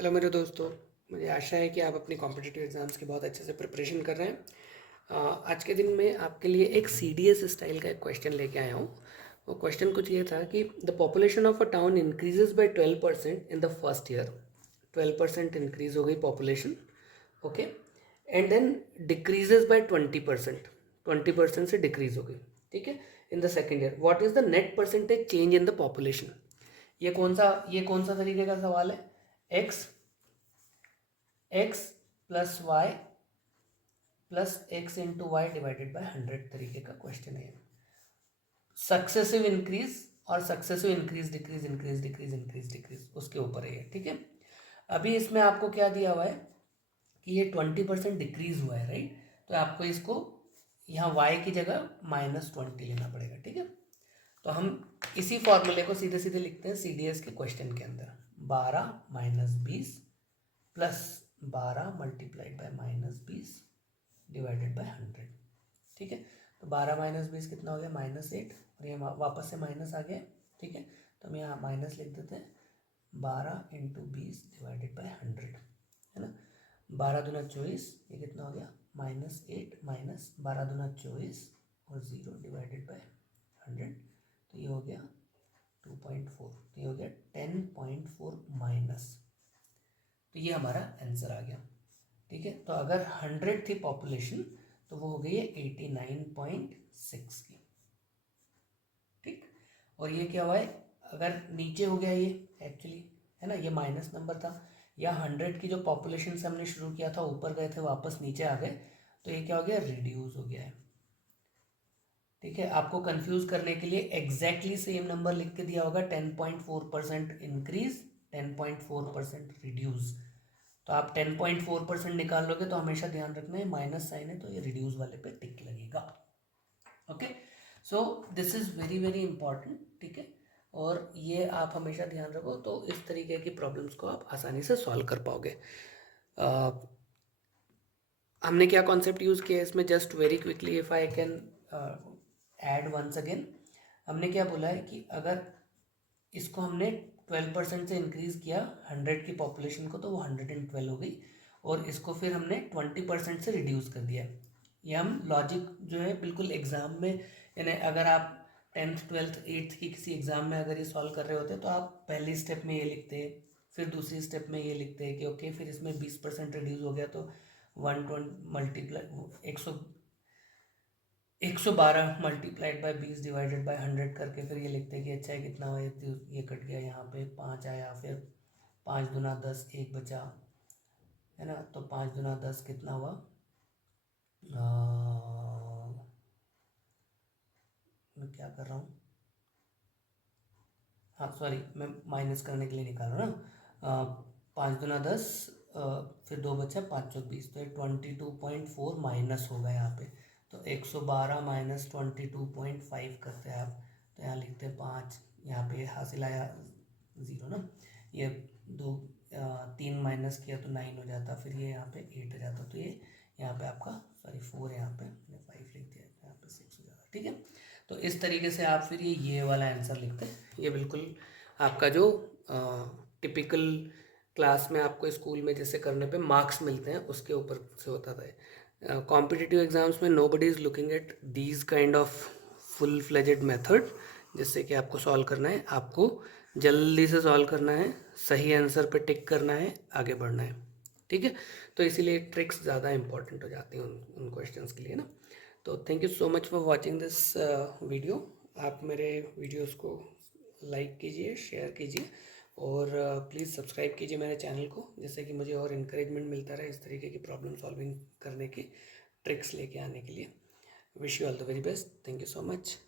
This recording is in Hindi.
हेलो मेरे दोस्तों, मुझे आशा है कि आप अपनी कॉम्पिटिटिव एग्ज़ाम्स की बहुत अच्छे से प्रिपरेशन कर रहे हैं। आज के दिन में आपके लिए एक CDS स्टाइल का एक क्वेश्चन लेके आया हूँ। वो क्वेश्चन कुछ ये था कि the population of a town increases by 12% in the first year. 12% increase हो गई population, okay, and then decreases by 20%, 20% से डिक्रीज हो गई, ठीक है, in the second year. What is the net percentage change in the population? ये कौन सा तरीके का सवाल है? X plus Y plus X into Y divided by 100 तरीके का क्वेश्चन है। सक्सेसिव इंक्रीज और successive increase decrease increase decrease increase decrease उसके ऊपर है ये, ठीक है। अभी इसमें आपको क्या दिया हुआ है कि ये 20% डिक्रीज हुआ है, राइट? तो आपको इसको यहाँ y की जगह -20 लेना पड़ेगा, ठीक है। तो हम इसी फॉर्मूले को सीधे सीधे लिखते हैं CDS के क्वेश्चन के अंदर। 12 - 20 plus 12 multiplied by -20 divided by 100, ठीक है। तो 12 - 20 कितना हो गया? -8, और ये वापस से माइनस आ गया, ठीक है। तो हम यहाँ माइनस लिख देते हैं। 12 इंटू 20 डिवाइडेड बाय 100, है ना। 12 दूना 24, ये कितना हो गया? -8 माइनस 12 दूना 24 और 0 डिवाइडेड बाय 100, तो ये हो गया 2.4, तो ये हो गया 10.4 माइनस। तो ये हमारा आंसर आ गया, ठीक है। तो अगर 100 थी पॉपुलेशन तो वो हो गई है 89.6 की, ठीक। और ये क्या हुआ है? अगर नीचे हो गया ये एक्चुअली, है ना, ये माइनस नंबर था, या 100 की जो पॉपुलेशन से हमने शुरू किया था ऊपर गए थे वापस नीचे आ गए, तो ये क्या हो गया? रिड्यूस हो गया है, ठीक है। आपको कंफ्यूज करने के लिए एग्जैक्टली सेम नंबर लिख के दिया होगा, 10.4% इंक्रीज, 10.4% रिड्यूस। तो आप 10.4% निकाल लोगे तो हमेशा ध्यान रखना है माइनस साइन है तो ये रिड्यूस वाले पे टिक लगेगा, okay. So this is very very important, ठीक है। और ये आप हमेशा ध्यान रखो तो इस तरीके की प्रॉब्लम्स को आप आसानी से सॉल्व कर पाओगे। हमने क्या कॉन्सेप्ट यूज़ किया इसमें? Just very quickly if I can add once again, हमने क्या बोला है कि अगर इसको हमने 12% से इंक्रीज किया 100 की पॉपुलेशन को तो वो 112 हो गई, और इसको फिर हमने 20% से रिड्यूस कर दिया। ये हम लॉजिक जो है बिल्कुल एग्जाम में, यानी अगर आप 10th 12th 8th की किसी एग्जाम में अगर ये सॉल्व कर रहे होते तो आप पहली स्टेप में ये लिखते, फिर दूसरी स्टेप में ये लिखते कि ओके फिर इसमें 20% रिड्यूस हो गया तो 120 multiply 112 multiplied by 20 divided by 100 करके फिर ये लिखते हैं कि अच्छा है कितना हुआ, ये कट गया, यहाँ पे 5 आया, फिर 5 दूना 10, 1 बचा, है ना। तो 5 दूना 10 कितना हुआ? मैं क्या कर रहा हूँ? हाँ सॉरी, मैं माइनस करने के लिए निकाल रहा हूँ ना। 5 दूना 10, फिर 2 बचा, 5 चौक 20, तो 22.4 माइनस होगा यहाँ पे। तो 112 माइनस 22.5 करते हैं आप, तो यहाँ लिखते हैं 5, यहाँ पे हासिल आया 0 ना, ये 3 माइनस किया तो 9 हो जाता, फिर ये यहाँ पे 8 हो जाता, तो ये यहाँ पे आपका सॉरी 4 यहाँ पे 5 लिख दिया, यहाँ पे 6 हो जाता, ठीक है। तो इस तरीके से आप फिर ये वाला आंसर लिखते हैं। ये बिल्कुल आपका जो टिपिकल क्लास में आपको स्कूल में जैसे करने पे मार्क्स मिलते हैं उसके ऊपर से होता था। कॉम्पिटिटिव एग्जाम्स में nobody is looking at these kind of full fledged method जिससे कि आपको सॉल्व करना है, आपको जल्दी से सॉल्व करना है, सही आंसर पे टिक करना है, आगे बढ़ना है, ठीक है। तो इसीलिए ट्रिक्स ज़्यादा इंपॉर्टेंट हो जाती हैं उन क्वेश्चंस के लिए ना। तो thank you so much for watching this video. आप मेरे वीडियोस को लाइक कीजिए, शेयर कीजिए, और प्लीज़ सब्सक्राइब कीजिए मेरे चैनल को, जिससे कि मुझे और इनकरेजमेंट मिलता रहे इस तरीके की प्रॉब्लम सॉल्विंग करने की ट्रिक्स लेके आने के लिए। Wish you all the very best. Thank you so much.